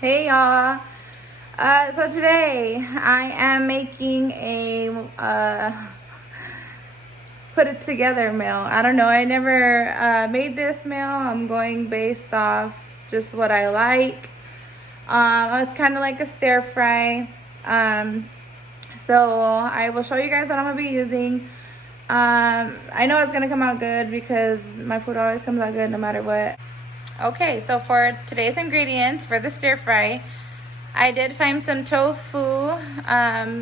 Hey y'all. So today I am making a put it together meal. I don't know. I never made this meal. I'm going based off just what I like. It's kind of like a stir fry. So I will show you guys what I'm gonna be using. I know it's gonna come out good because my food always comes out good no matter what. Okay, so for today's ingredients for the stir fry, I did find some tofu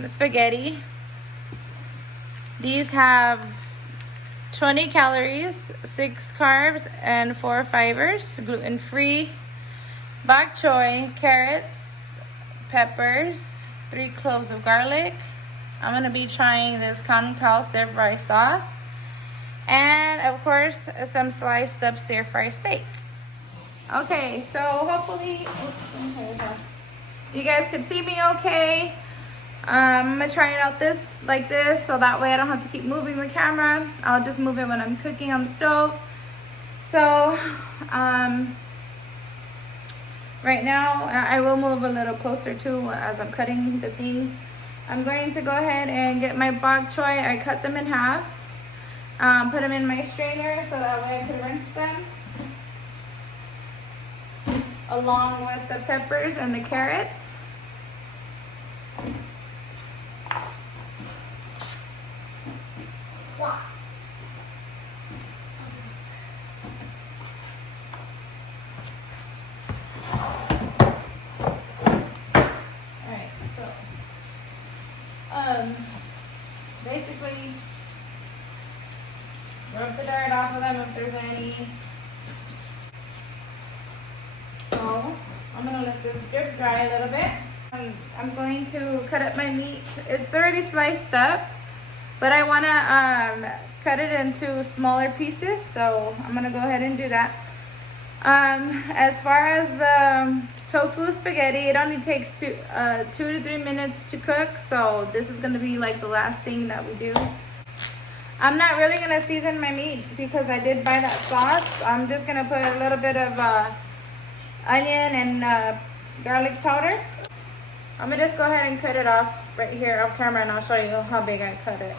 spaghetti. These have 20 calories, 6 carbs, and 4 fibers, gluten-free. Bok choy, carrots, peppers, 3 cloves of garlic. I'm gonna be trying this Kung Pao stir fry sauce, and of course some sliced up stir fry steak. Okay, so hopefully you guys can see me okay. I'm gonna try it out like this so that way I don't have to keep moving the camera. I'll just move it when I'm cooking on the stove. So right now I will move a little closer too as I'm cutting the things. I'm going to go ahead and get my bok choy. I cut them in half, put them in my strainer so that way I can rinse them, along with the peppers and the carrots. Alright, so basically rub the dirt off of them if there's any. So I'm gonna let this drip dry a little bit. I'm going to cut up my meat. It's already sliced up, but I wanna cut it into smaller pieces, so I'm gonna go ahead and do that. As far as the tofu spaghetti, it only takes 2 to 3 minutes to cook, so this is gonna be like the last thing that we do. I'm not really gonna season my meat because I did buy that sauce. I'm just gonna put a little bit of onion and garlic powder. I'm gonna just go ahead and cut it off right here off camera, and I'll show you how big I cut it.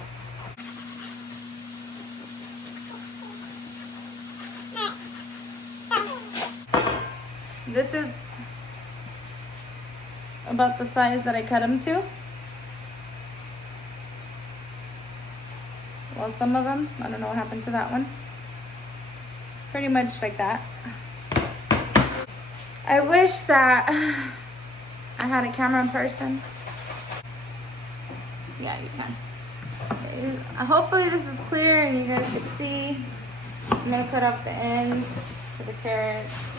This is about the size that I cut them to. Well, some of them, I don't know what happened to that one. Pretty much like that. I wish that I had a camera person. Yeah, you can. Hopefully this is clear and you guys can see. I'm gonna cut off the ends for the carrots.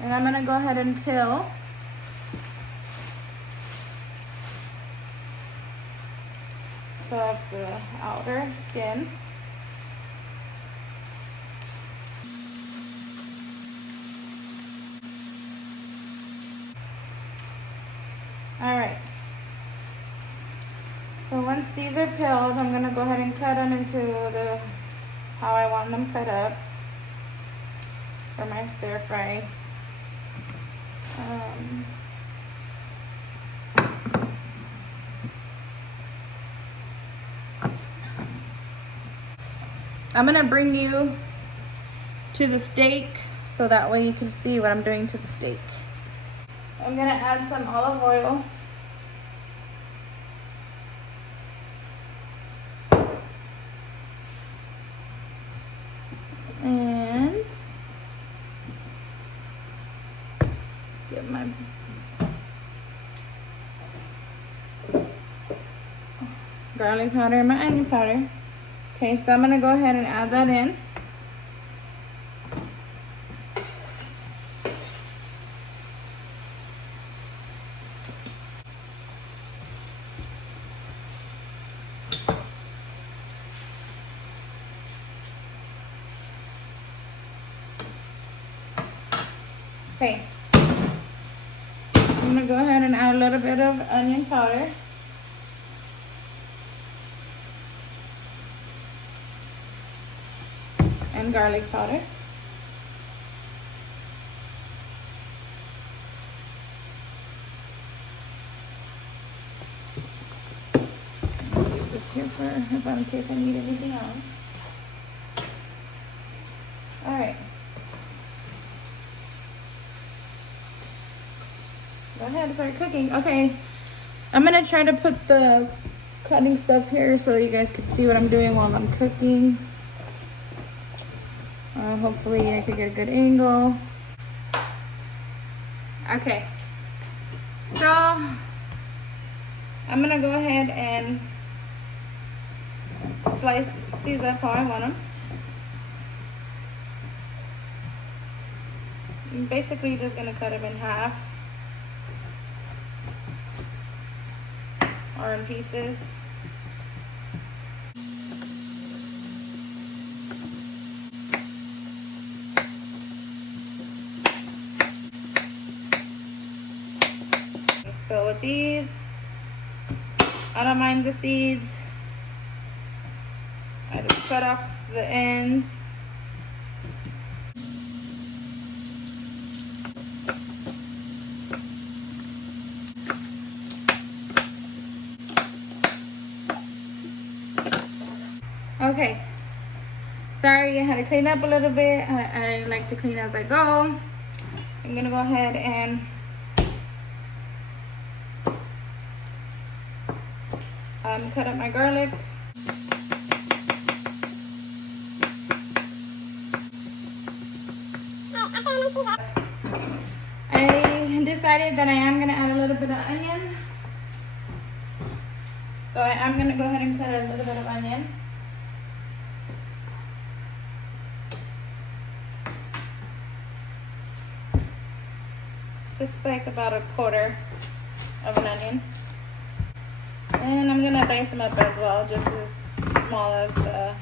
And I'm gonna go ahead and peel off the outer skin. Alright. So once these are peeled, I'm gonna go ahead and cut them into how I want them cut up for my stir fry. I'm gonna bring you to the steak so that way you can see what I'm doing to the steak. I'm gonna add some olive oil. And get my garlic powder and my onion powder. Okay, so I'm gonna go ahead and add that in. Okay, I'm gonna go ahead and add a little bit of onion powder. and garlic powder. Leave this here for in case I need anything else. All right. Go ahead and start cooking. Okay, I'm gonna try to put the cutting stuff here so you guys can see what I'm doing while I'm cooking. Hopefully I could get a good angle. Okay, so I'm gonna go ahead and slice these up how I want them. I'm basically just gonna cut them in half or in pieces. So with these, I don't mind the seeds. I just cut off the ends. Okay, sorry, I had to clean up a little bit. I like to clean as I go. I'm gonna go ahead and cut up my garlic. I decided that I am gonna add a little bit of onion. So I am gonna go ahead and cut a little bit of onion. Just like about a quarter of an onion. And I'm gonna dice them up as well, just as small as the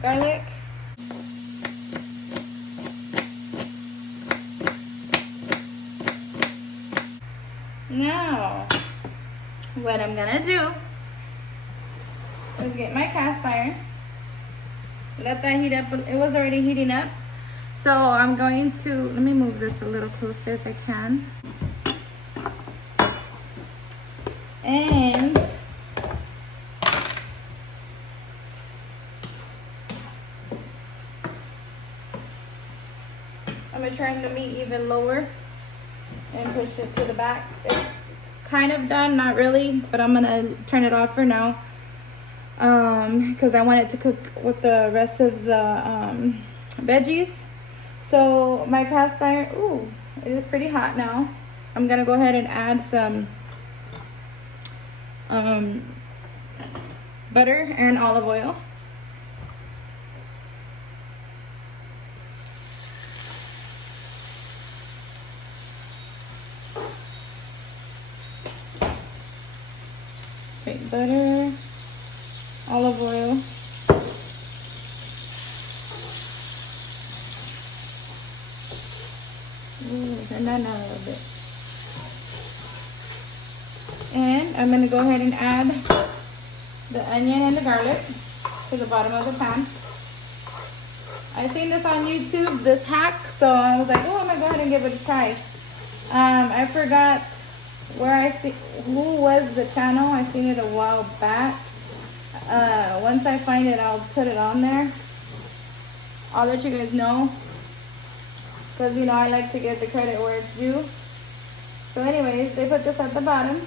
garlic. Now, what I'm gonna do is get my cast iron, let that heat up. It was already heating up. So I'm going to, let me move this a little closer if I can. And I'm gonna turn the meat even lower and push it to the back. It's kind of done, not really, but I'm gonna turn it off for now because I want it to cook with the rest of the veggies. So my cast iron, ooh, it is pretty hot now. I'm gonna go ahead and add some butter and olive oil. Great, butter, olive oil. Ooh, turn that down a little bit. And I'm gonna go ahead and add the onion and the garlic to the bottom of the pan. I seen this on YouTube, this hack, so I was like, oh, I'm gonna go ahead and give it a try. I forgot where who was the channel. I seen it a while back. Once I find it, I'll put it on there. I'll let you guys know, because you know I like to give the credit where it's due. So anyways, they put this at the bottom.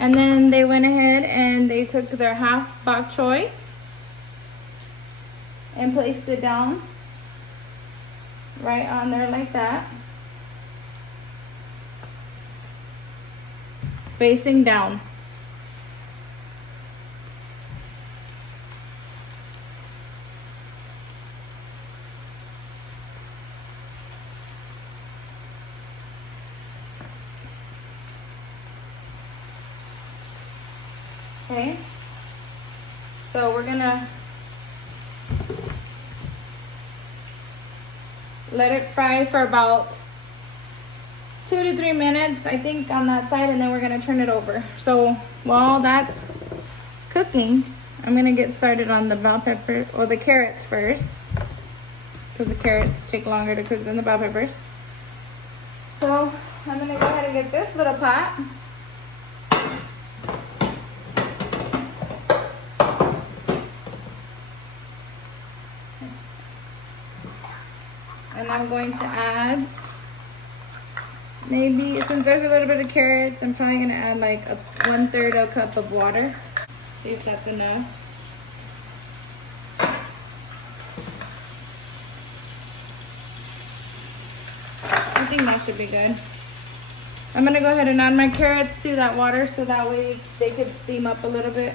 And then they went ahead and they took their half bok choy and placed it down right on there like that, facing down. Okay, so we're gonna let it fry for about 2 to 3 minutes, I think, on that side, and then we're gonna turn it over. So while that's cooking, I'm gonna get started on the bell pepper or the carrots first, because the carrots take longer to cook than the bell peppers. So I'm gonna go ahead and get this little pot. And I'm going to add, maybe, since there's a little bit of carrots, I'm probably gonna add like 1/3 a cup of water. See if that's enough. I think that should be good. I'm gonna go ahead and add my carrots to that water so that way they could steam up a little bit.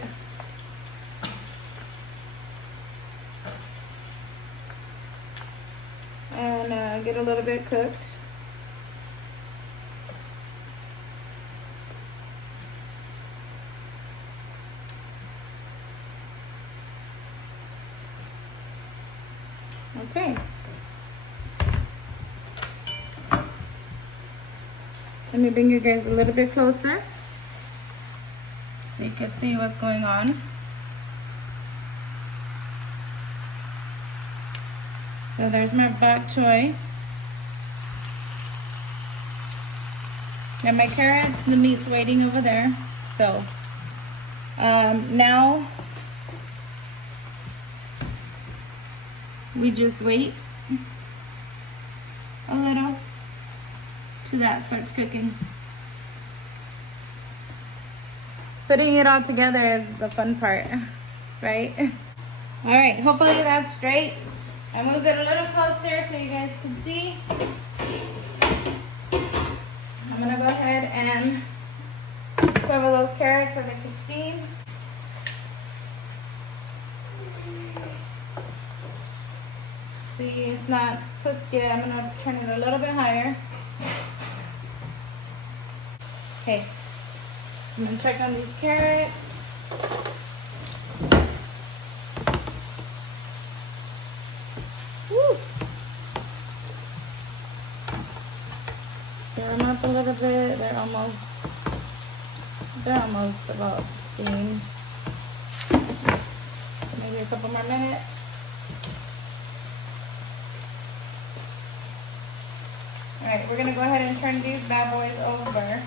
And get a little bit cooked. Okay. Let me bring you guys a little bit closer so you can see what's going on. So there's my bok choy. And my carrots, the meat's waiting over there. So now we just wait a little till that starts cooking. Putting it all together is the fun part, right? All right, hopefully that's straight. I moved it a little closer so you guys can see. I'm gonna go ahead and cover those carrots so they can steam. See, it's not cooked yet. I'm gonna turn it a little bit higher. Okay, I'm gonna check on these carrots. Woo. Stir them up a little bit. They're almost about steamed. Maybe a couple more minutes. All right, we're gonna go ahead and turn these bad boys over.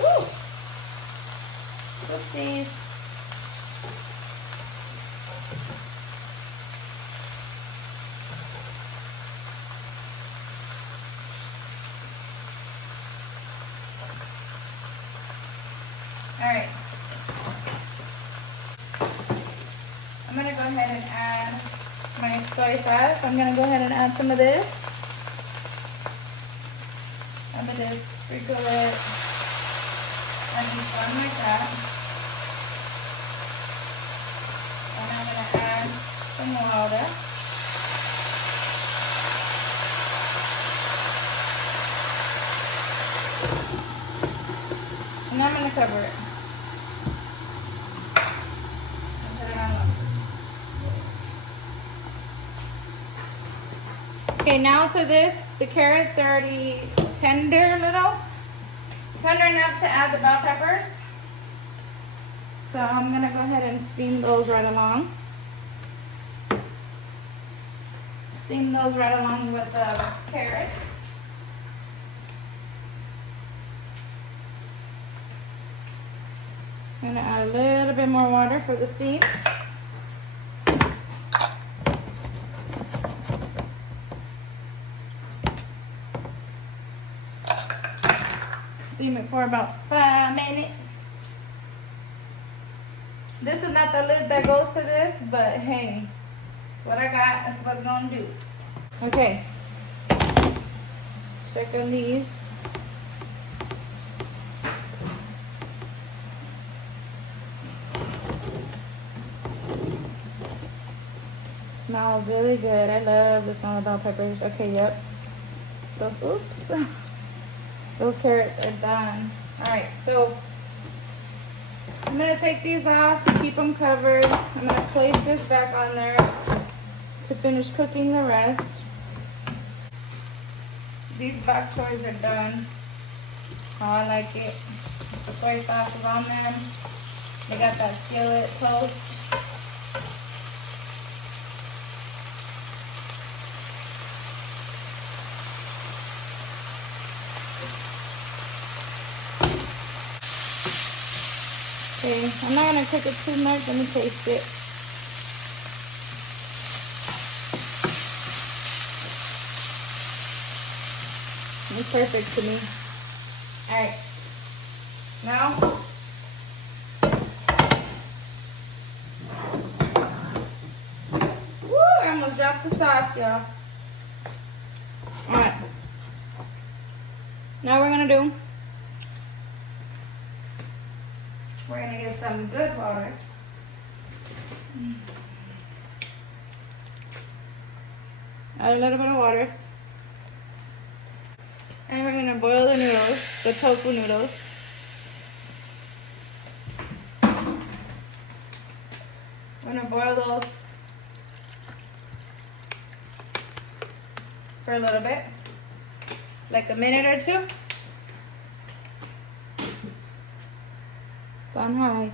Woo! Oopsies. All right. I'm gonna go ahead and add my soy sauce. I'm gonna go ahead and add some of this. I'm gonna just sprinkle it on each one like that. And I'm gonna add some water. And I'm gonna cover it. Okay, now to this, the carrots are already tender a little. Tender enough to add the bell peppers. So I'm gonna go ahead and steam those right along. Steam those right along with the carrots. I'm gonna add a little bit more water for the steam. Steam it for about 5 minutes. This is not the lid that goes to this, but hey, it's what I got. That's what it's gonna do. Okay. Check on these. Smells really good. I love the smell of bell peppers. Okay, yep. Those carrots are done. All right, so I'm gonna take these off to keep them covered. I'm gonna place this back on there to finish cooking the rest. These bok choys are done. How I like it. The soy sauce is on them. They got that skillet toast. Okay, I'm not gonna cook it too much. Let me taste it. It's perfect to me. All right, now woo! I almost dropped the sauce, y'all. All right, now we're gonna get some good water. Add a little bit of water. And we're gonna boil the noodles, the tofu noodles. We're gonna boil those for a little bit, like a minute or two. It's on high.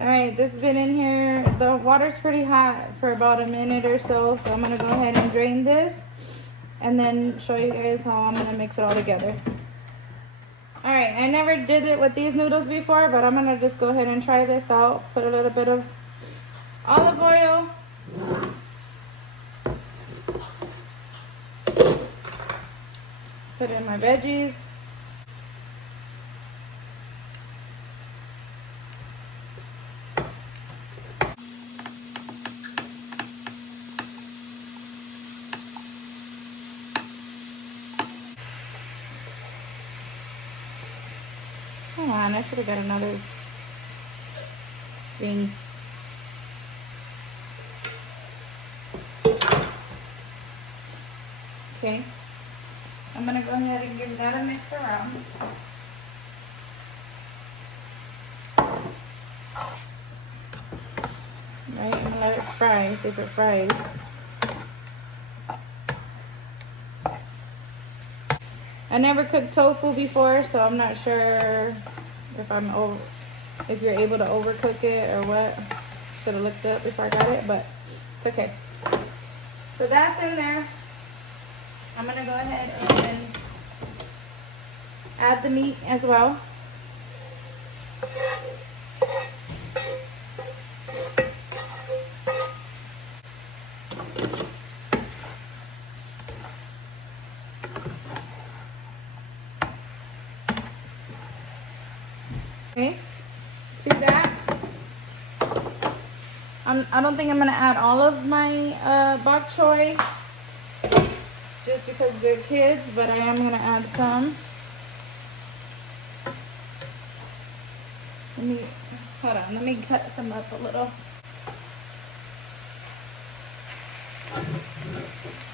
Alright, this has been in here. The water's pretty hot for about a minute or so, so I'm gonna go ahead and drain this and then show you guys how I'm gonna mix it all together. Alright, I never did it with these noodles before, but I'm gonna just go ahead and try this out. Put a little bit of olive oil. Put in my veggies. Come on, I should have got another thing. Okay, I'm gonna go ahead and give that a mix around. Right, I'm gonna let it fry, see if it fries. I never cooked tofu before, so I'm not sure if you're able to overcook it or what. Should have looked up before I got it, but it's okay. So that's in there. I'm gonna go ahead and add the meat as well. Okay, to that, I don't think I'm gonna add all of my bok choy just because they're kids, but I am gonna add some. Let me cut some up a little.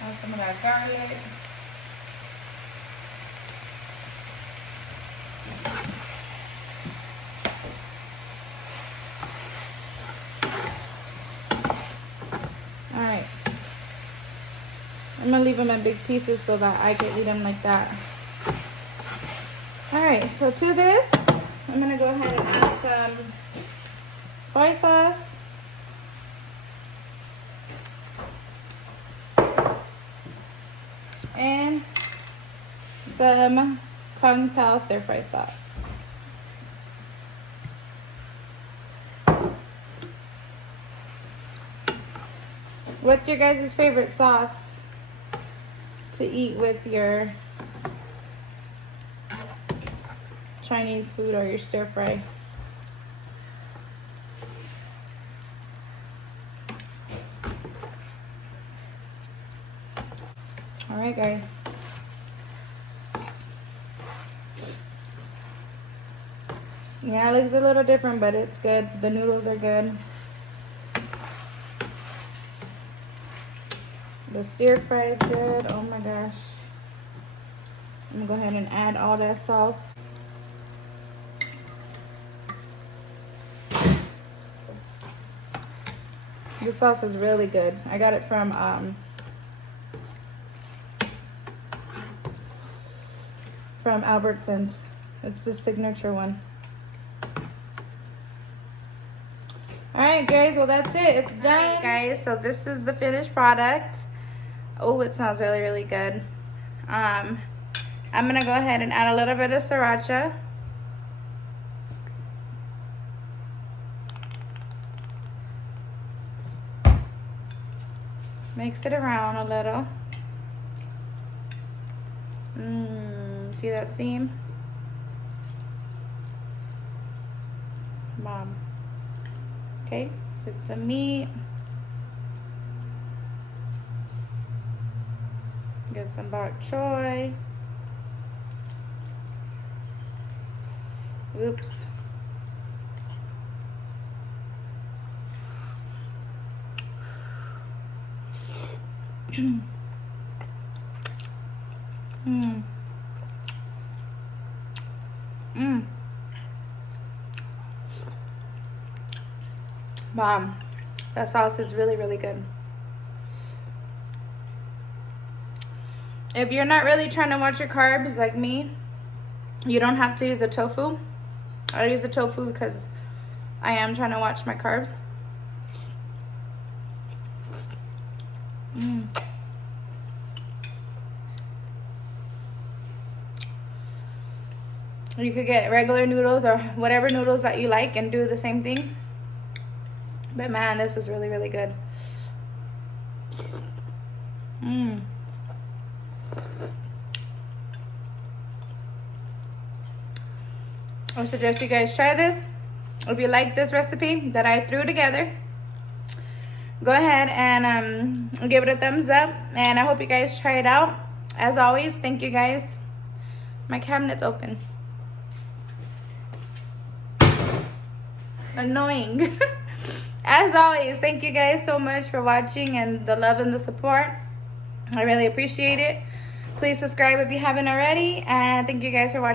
Add some of that garlic. Alright. I'm going to leave them in big pieces so that I can eat them like that. Alright, so to this, I'm going to go ahead and add some soy sauce. And some Kung Pao stir fry sauce. What's your guys' favorite sauce to eat with your Chinese food or your stir fry? All right, guys. Yeah, it looks a little different, but it's good. The noodles are good. The stir fry is good. Oh my gosh. I'm gonna go ahead and add all that sauce. This sauce is really good. I got it from Albertsons. It's the signature one. Alright guys, well that's it. It's done. Alright guys, so this is the finished product. Oh, it smells really, really good. I'm gonna go ahead and add a little bit of sriracha. Mix it around a little. See that seam? Mom. Okay, get some meat. Get some bok choy. Oops. Mom, that sauce is really, really good. If you're not really trying to watch your carbs like me, you don't have to use the tofu. I use the tofu because I am trying to watch my carbs. You could get regular noodles or whatever noodles that you like and do the same thing. But man, this was really, really good. I suggest you guys try this. If you like this recipe that I threw together, go ahead and give it a thumbs up. And I hope you guys try it out. As always, thank you guys. My cabinet's open. Annoying. As always, thank you guys so much for watching and the love and the support. I really appreciate it. Please subscribe if you haven't already. And thank you guys for watching.